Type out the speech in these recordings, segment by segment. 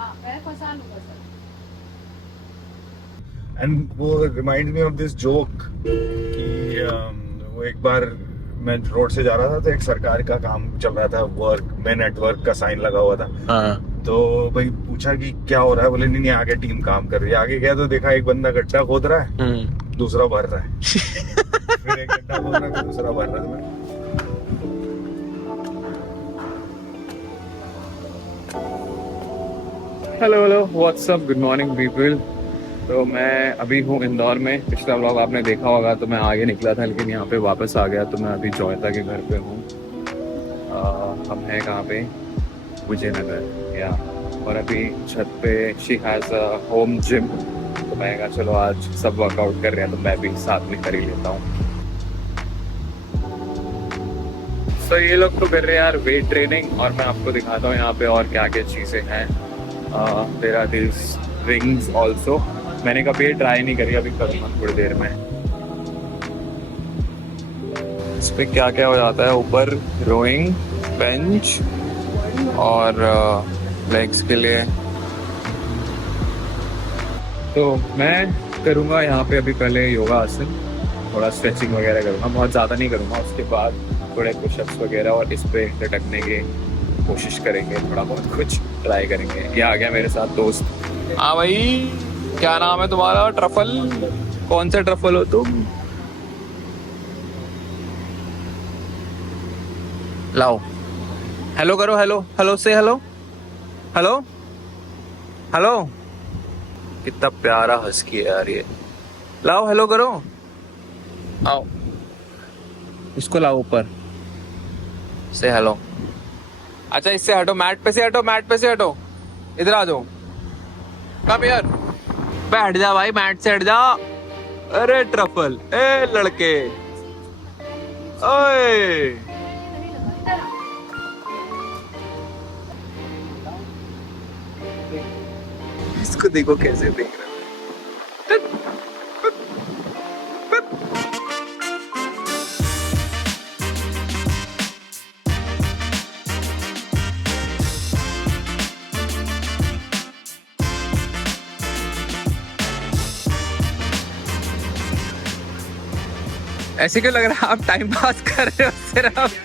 हाँ मैं फंसा लूंगा सर। एंड वो remind me of this joke कि वो एक बार मैं रोड से जा रहा था तो एक सरकार का काम चल रहा था, वर्क में नेटवर्क का साइन लगा हुआ था। हाँ। तो भाई पूछा कि क्या हो रहा है, बोले नहीं नहीं आगे टीम काम कर रही है। आगे गया तो देखा एक बंदा गड्ढा खोद रहा है, दूसरा भर रहा है। फिर एक गड्ढा खोद रहा है, फिर दूसरा भर रहा है। Hello hello what's up, good morning people. तो मैं अभी हूँ इंदौर में। पिछला व्लॉग आपने देखा होगा तो मैं आगे निकला था, लेकिन यहाँ पे वापस आ गया। तो मैं अभी जॉयता के घर पे हूँ। हम हैं कहाँ पे, विजयनगर या। और अभी छत पे she has a home gym. तो मैं कहा चलो आज सब वर्कआउट कर रहे हैं तो मैं भी साथ में कर ही लेता हूँ। तो ये लोग तो कर रहे हैं यार वेट ट्रेनिंग, और मैं आपको दिखाता हूँ यहाँ पे और क्या क्या चीज़ें हैं। There are this rings also. मैंने कभी ये ट्राई नहीं करी, अभी करूँगा थोड़ी देर में। इस पर क्या क्या हो जाता है, ऊपर रोइंग, बेंच और लेग्स के लिए। तो मैं करूँगा यहाँ पे अभी पहले योगा आसन, थोड़ा स्ट्रेचिंग वगैरह करूँगा, बहुत ज़्यादा नहीं करूँगा। उसके बाद थोड़े पुशअप्स वगैरह और इस पे लटकने की कोशिश करेंगे, थोड़ा बहुत कुछ ट्राई करेंगे। ये आ गया मेरे साथ दोस्त। हाँ भाई, क्या नाम है तुम्हारा? ट्रफल? कौन सा ट्रफल हो तुम? लाओ हेलो करो, हेलो हेलो से हेलो हेलो हेलो। कितना प्यारा हस्की है यार ये। लाओ हेलो करो, आओ इसको लाओ ऊपर से हेलो। अच्छा इससे हटो, मैट पे से हटो, मैट पे से हटो, इधर आ जाओ, कम यार। बैठ जा भाई, मैट से हट जा। अरे ट्रफल, ए लड़के, ओए इसको देखो कैसे देख रहा है। ऐसे क्यों लग रहा है आप टाइम पास कर रहे हो सिर्फ?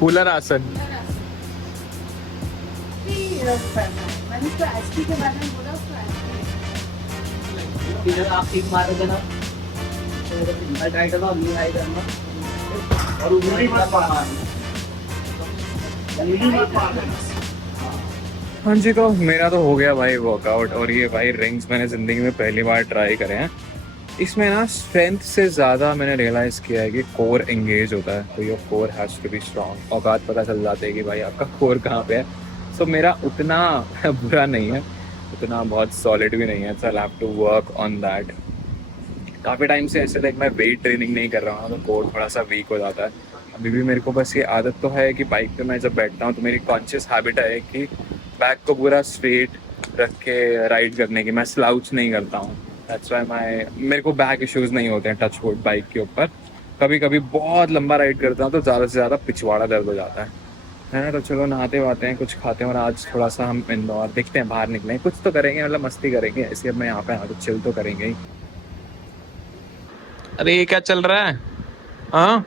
कूलर आसन। मैंने उसको एचपी के बारे में बोला, उसको इधर आप ठीक मार देना, मैं ट्राई करता हूँ, नहीं आई करना और उंगली मत मारना, उंगली मत मारना। हाँ जी, तो मेरा तो हो गया भाई वर्कआउट। और ये भाई रिंग्स मैंने ज़िंदगी में पहली बार ट्राई करे हैं। इसमें ना स्ट्रेंथ से ज़्यादा मैंने रियलाइज़ किया है कि कोर एंगेज होता है। तो your core has to be strong. औकात पता चल जाते हैं कि भाई आपका कोर कहाँ पे है। सो मेरा उतना बुरा नहीं है, उतना बहुत सॉलिड भी नहीं है। So I have to work on that. काफ़ी टाइम से ऐसे लाइक मैं वेट ट्रेनिंग नहीं कर रहा हूँ तो कोर थोड़ा सा वीक हो जाता है। अभी भी मेरे को बस ये आदत तो है कि बाइक पे मैं जब बैठता हूँ तो मेरी कॉन्शियस हैबिट है कि बैक को पूरा स्ट्रेट रख के राइड करने की। मैं स्लाउच नहीं करता हूँ। दैट्स व्हाई मेरे को बैक इश्यूज नहीं होते हैं टच वुड बाइक के ऊपर। कभी कभी बहुत लंबा राइड करता हूँ तो ज़्यादा से ज़्यादा पिछवाड़ा दर्द हो जाता है ना। तो चलो नहाते वाते हैं, कुछ खाते हैं, और आज थोड़ा सा हम इंदौर देखते हैं, बाहर निकलें, कुछ तो करेंगे, मतलब मस्ती करेंगे ऐसे। अब मैं यहाँ पे आ तो चिल तो करेंगे ही। अरे ये क्या चल रहा है? हाँ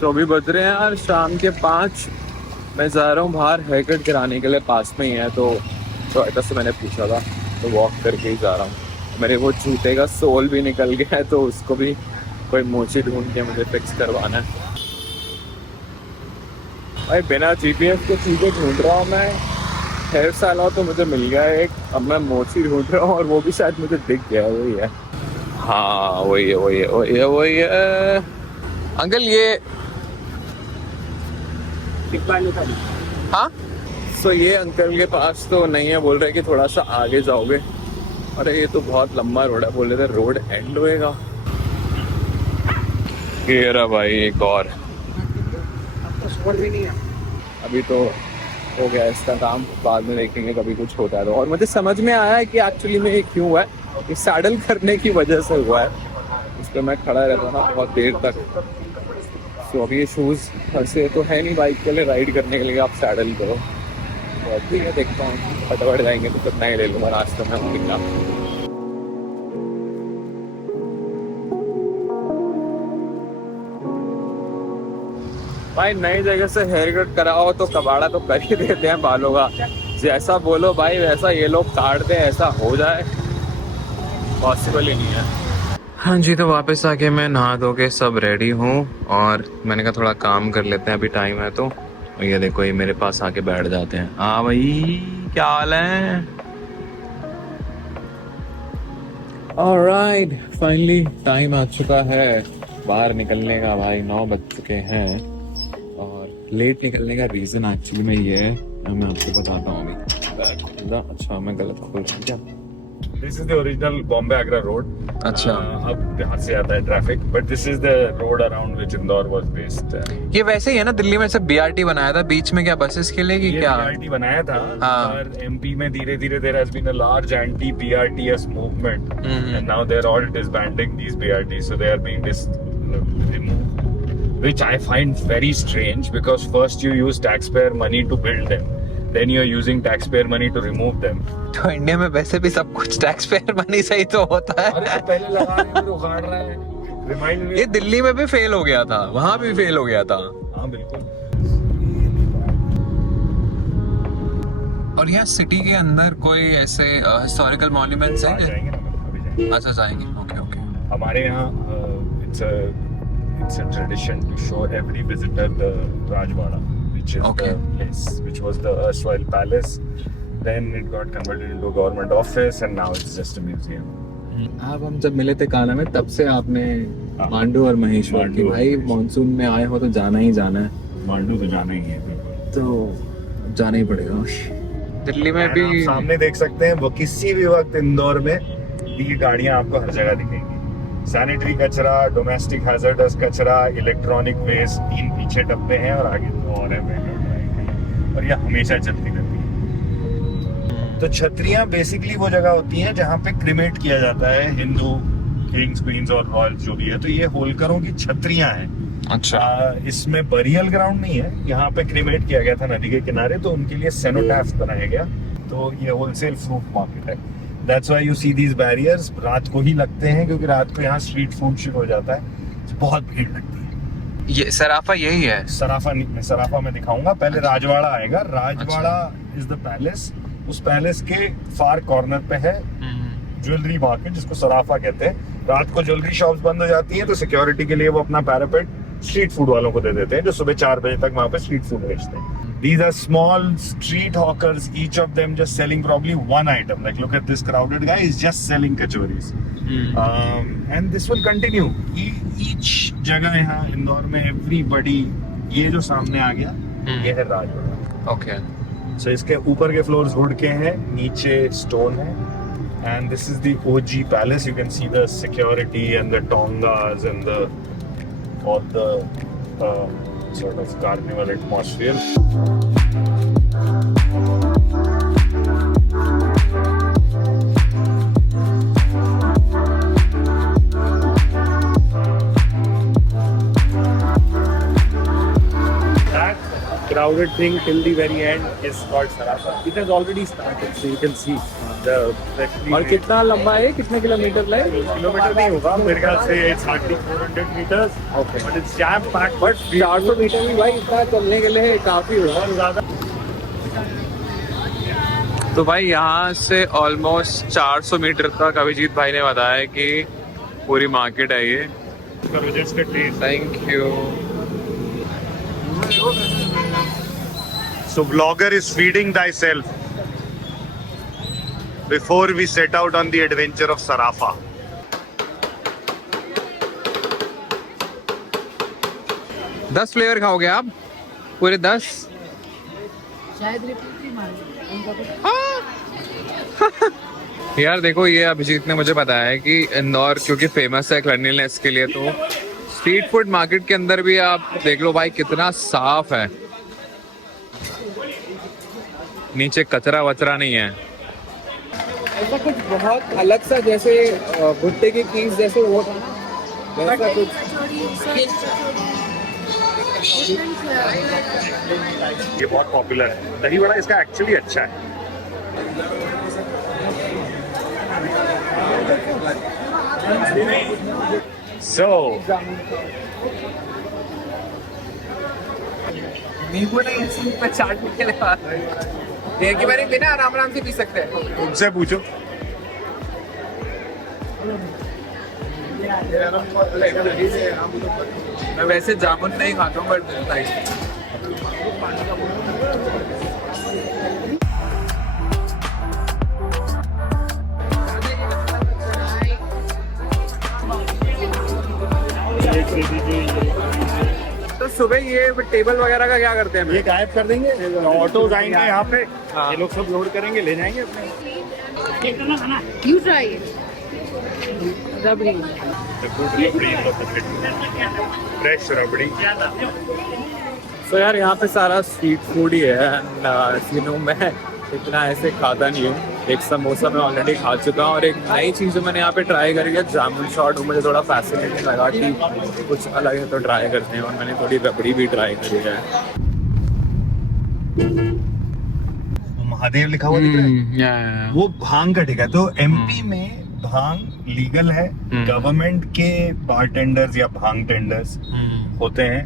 तो अभी बज रहे हैं यार शाम के 5। मैं जा रहा हूँ बाहर हेयर कट कराने के लिए, पास में ही है। तो तो ऐसा से मैंने पूछा था, तो वॉक करके ही जा रहा हूँ। मेरे वो जूते का सोल भी निकल गया है, तो उसको भी कोई मोची ढूंढ के मुझे फिक्स करवाना है भाई। बिना GPS के चीज़ें ढूंढ रहा हूँ मैं, 6 साल हो तो मुझे मिल गया है एक, अब मैं मोची ढूंढ रहा हूँ और वो भी शायद मुझे दिख गया है। वही है, हाँ वही है वही है वही है वही है। अंकल ये हाँ, सो ये अंकल के पास तो नहीं है, बोल रहे कि थोड़ा सा आगे जाओगे। अरे ये तो बहुत लंबा रोड है, बोल रहे थे रोड एंड होएगा। ये रहा भाई एक और, भी नहीं है अभी तो हो गया इसका काम, बाद में देखेंगे कभी कुछ होता है तो। और मुझे समझ में आया है कि एक्चुअली में ये क्यों हुआ है, ये सैडल करने की वजह से हुआ है। उस पर मैं खड़ा रहता ना बहुत देर तक, तो अभी ये शूज़ ऐसे तो है नहीं बाइक के लिए, राइड करने के लिए आप सैडल करो। तो ठीक है, देखता हूँ फटाफट जाएंगे तो फिर नहीं ले लूँगा रास्ते में निकला। भाई नई जगह से हेयर कट कराओ तो कबाड़ा तो कर ही देते हैं बालों का, जैसा बोलो भाई वैसा ये लोग काट दें, ऐसा हो जाए पॉसिबल ही नहीं है। हाँ जी, तो वापस आके मैं नहा धो के सब रेडी हूँ और मैंने कहा थोड़ा काम कर लेते हैं, अभी टाइम है तो। और ये देखो ये मेरे पास आके बैठ जाते हैं। हाँ भाई क्या हाल है? ऑलराइट, फाइनली टाइम आ चुका है बाहर निकलने का भाई, 9 बज चुके हैं। और लेट निकलने का रीज़न एक्चुअली में ये है, मैं आपको बताता हूँ अभी। अच्छा मैं गलत खोल रहा हूँ क्या? This is the original Bombay Agra road. अच्छा अब यहाँ से आता है traffic, but this is the road around which Indore was based. ये वैसे ही है ना, दिल्ली में से BRT बनाया था, बीच में क्या बसेस के लिए कि ये क्या? BRT बनाया था, हाँ। पर MP में धीरे धीरे there has been a large anti-BRTS movement, and now they're all disbanding these BRTs, so they are being removed, which I find very strange because first you use taxpayer money to build them, then you are using taxpayer money to remove them. तो India में वैसे भी सब कुछ tax payer money से ही तो होता अरे है। तो पहले लगा रहे हैं फिर उखाड़ रहे हैं। रिमाइंड ये दिल्ली में भी फेल हो गया था, वहां भी फेल हो गया था। हाँ बिल्कुल। और यहाँ सिटी के अंदर कोई ऐसे हिस्टोरिकल मॉन्यूमेंट्स हैं क्या? जाएंगे ना, अभी जाएंगे। अच्छा जाएंगे, ओके ओके। हमारे यहाँ it's a tradition to show every visitor the Rajwada, which is Okay. the place, which was the erstwhile palace. Then it got converted into a government office, and now it's just a museum. आप हम जब मिले थे काला में, तब से आपने मांडू और महेश्वर की भाई मानसून में आए हो तो जाना ही जाना है। मांडू तो जाना ही है, तो जाना ही पड़ेगा। दिल्ली में भी आप सामने देख सकते हैं, वो किसी भी वक्त इंदौर में ये गाड़ियां आपको हर जगह दिखेंगी। सैनिटरी कचरा, डोमेस्टिक हैजर्डस कचरा, इलेक्ट्रॉनिक वेस्ट, 3 पीछे डब्बे हैं और आगे 2 और है, और ये हमेशा चलती रहती है। तो छतरियां बेसिकली वो जगह होती हैं जहाँ पे क्रिमेट किया जाता है हिंदू किंग्स, क्वींस और रॉयल्स जो भी है। तो ये होलकरों की छतरियां हैं। अच्छा इसमें बरियल ग्राउंड नहीं है, यहाँ पे क्रिमेट किया गया था नदी के किनारे, तो उनके लिए सेनोटैफ बनाया गया। तो ये होलसेल फ्रूट मार्केट है। That's why you see these barriers। रात को ही लगते हैं क्योंकि रात को यहाँ स्ट्रीट फूड शुरू हो जाता है, बहुत भीड़ लगती है। ये सराफा यही है? सराफा नहीं, सराफा में दिखाऊंगा, पहले राजवाड़ा आएगा। Rajwada is the palace. उस पैलेस के फार कॉर्नर पे है ज्वेलरी मार्केट, जिसको सराफा कहते हैं। रात को ज्वेलरी शॉप्स बंद हो जाती हैं, तो सिक्योरिटी के लिए वो अपना पैरापेट स्ट्रीट फूड वालों को दे देते हैं, जो सुबह 4 बजे तक वहां पे स्ट्रीट फूड बेचते हैं। These are small street hawkers, each of them just selling probably one item. Like look at this crowded guy, he's just selling kachoris. And this will continue. Each जगह यहाँ इंदौर में everybody, ये जो सामने आ गया, ये है राजवाड़ा। ओके। So इसके ऊपर के फ्लोर्स वुड के हैं, नीचे स्टोन है। And this is the OG palace. You can see the security and the tongas and all the sort of carnival atmosphere. That crowded thing till the very end is called Sarafa. It has already started, so you can see the freshly. और कितना लंबा है, कितने kilometre है? Kilometre नहीं होगा मेरे ख्याल से, it's hardly 400 meters. Okay. But it's jam packed. But 400 metre भी भाई इतना चलने के लिए काफी होगा। बहुत ज़्यादा। तो भाई यहाँ से ऑलमोस्ट 400 मीटर तक अभिजीत भाई ने बताया कि पूरी मार्केट है ये। Thank you. So vlogger is feeding thyself before we set out on the adventure of Sarafa. दस फ्लेवर खाओगे आप? पूरे 10? शायद रिपीट ही मार यार देखो, ये अभिजीत ने मुझे बताया है कि इंदौर क्योंकि फेमस है क्लीनलीनेस के लिए, तो स्ट्रीट फूड मार्केट के अंदर भी आप देख लो भाई कितना साफ है, नीचे कचरा वचरा नहीं है। ऐसा कुछ बहुत अलग सा जैसे भुट्टे की पीस जैसे वो था ना, वैसा कुछ। ये बहुत पॉपुलर है, दही बड़ा इसका एक्चुअली अच्छा है। So नींबू नहीं है, सिर्फ पे चाटने के लिए बात है। ये कि मैंने बिना आराम से पी सकते हैं। उनसे पूछो। मैं वैसे जामुन नहीं खाता हूँ, बट तो सुबह ये टेबल वगैरह का क्या करते हैं? ये गायब कर देंगे, ऑटो आएंगे यहाँ पे, ये लोग सब लोड करेंगे, ले जाएंगे अपने। You try it. Rabdi. Fresh rabri. तो यार यहाँ पे सारा स्ट्रीट फूड ही है एंड सीनों में इतना ऐसे खाता नहीं हूँ। एक समोसा मैं ऑलरेडी खा चुका हूँ और एक नई चीज़ जो मैंने यहाँ पे ट्राई करी है जामुन शॉट, वो मुझे थोड़ा फैसिनेटिंग लगा कि कुछ अलग है तो ट्राई करते हैं, और मैंने थोड़ी रबड़ी भी ट्राई करी है। महादेव लिखा हुआ दिख रहा है, वो भांग का ठेका है। तो एमपी में भांग लीगल है, गवर्नमेंट के बारटेंडर्स या भांग टेंडर्स होते हैं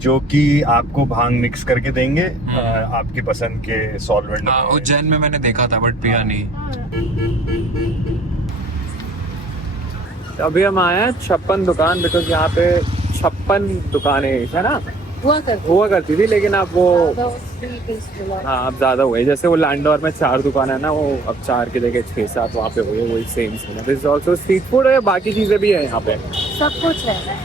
जो कि आपको भांग मिक्स करके देंगे आपकी पसंद के सॉल्वेंट। उज्जैन में मैंने देखा था बट पिया नहीं। अभी हम आए हैं 56 दुकान, बिकॉज यहाँ पे 56 दुकानें है ना हुआ करती थी, लेकिन अब वो हाँ अब ज्यादा हुए। जैसे वो लैंडोर में 4 दुकान है ना, वो अब 4 की जगह 6-7 वहाँ पे हुए। वही सेम है। दिस ऑल्सो स्ट्रीट फूड है, बाकी चीजें भी है यहाँ पे, सब कुछ है।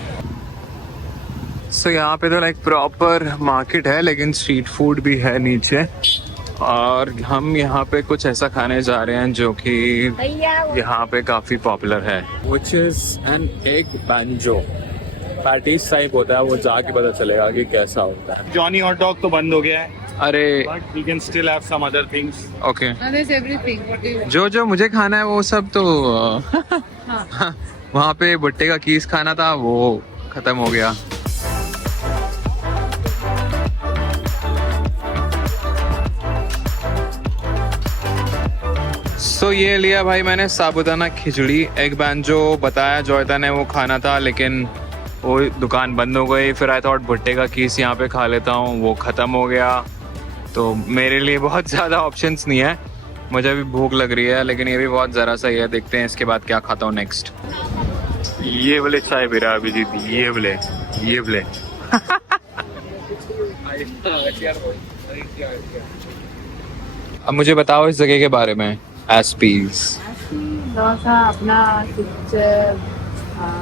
सो यहाँ पे तो लाइक प्रॉपर मार्केट है, लेकिन स्ट्रीट फूड भी है नीचे। और हम यहाँ पे कुछ ऐसा खाने जा रहे हैं जो कि यहाँ पे काफी पॉपुलर है, which is an egg banjo. Patties type होता है, वो जाके पता चलेगा कि कैसा होता है। जॉनी हॉट डॉग तो बंद हो गया है, अरे but we can still have some other things. Okay, everything जो मुझे खाना है वो सब तो वहाँ पे भुट्टे का कीस खाना था, वो खत्म हो गया। तो ये लिया भाई मैंने साबूदाना खिचड़ी। एग बैंजो बताया जॉयता ने वो खाना था, लेकिन वो दुकान बंद हो गई। फिर आई थॉट भुट्टे का कीस यहाँ पे खा लेता हूँ, वो ख़त्म हो गया। तो मेरे लिए बहुत ज़्यादा ऑप्शंस नहीं है, मुझे भी भूख लग रही है, लेकिन ये भी बहुत ज़रा सा ही है। देखते हैं इसके बाद क्या खाता हूँ नेक्स्ट। ये बोले चाय पी रहा है अभिजीत, ये बोले अब मुझे बताओ इस जगह के बारे में। एस्पीज अपना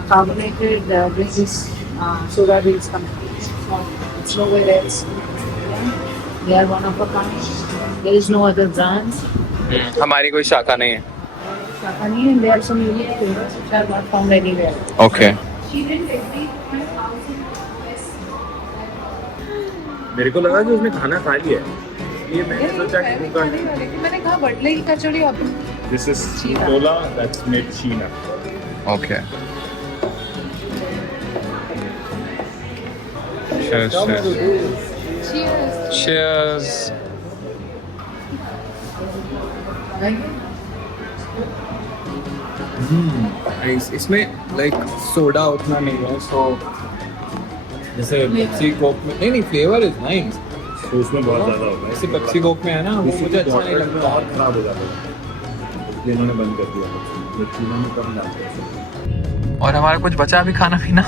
carbonated drinks, soda drinks company. It's nowhere else. They are one of a kind. There is no other brand. हमारी कोई शाखा नहीं है। Shaka nahi, and there are some unique flavors which are not found anywhere. Okay मेरे को लगा कि उसने खाना खा लिया है, ये मैंने सोचा कि होगा। मैंने कहा बटले की कचौड़ी और this is cheela, that's made चीना। ओके cheers cheers इसमें लाइक सोडा उतना नहीं है, सो जैसे पेप्सी कोक में नहीं फ्लेवर इज नाइस। तो उसमें बहुत ज्यादा होता है। जैसे पेप्सी कोक में है ना, वो मुझे अच्छा नहीं लगता। और खराब हो जाता है, इसलिए इन्होंने बंद कर दिया। ये चीज़ों में कम डालते हैं। और हमारा कुछ बचा भी खाना पीना।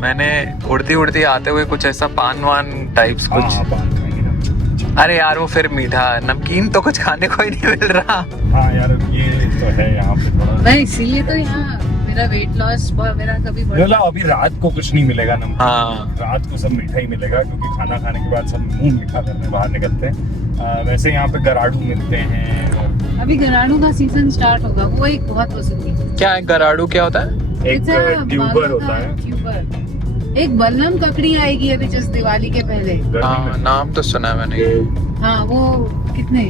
मैंने उड़ती उड़ती आते हुए कुछ ऐसा पान वान टाइप्स हाँ, कुछ। पान खाएंगे ना। अरे यार वो फिर मीठा नमकीन तो कुछ खाने को ही नहीं मिल रहा। हाँ यार, ये तो है यहाँ पे थोड़ा। मैं इसीलिए तो यहाँ मेरा वेट लॉस मेरा कभी बढ़ा। मतलब अभी रात को कुछ नहीं मिलेगा नमकीन। हाँ रात को सब मीठा ही मिलेगा, क्योंकि खाना खाने के बाद सब मुंह मीठा करने बाहर निकलते हैं। वैसे यहाँ पे गराडू मिलते हैं। अभी गराडू का सीजन स्टार्ट होगा, वो एक बहुत पसंद है। क्या है गराडू, क्या होता है? एक ट्यूबर होता है। ट्यूबर। एक बलम ककड़ी आएगी अभी जस्ट दिवाली के पहले। हाँ नाम तो सुना है मैंने। हाँ वो कितने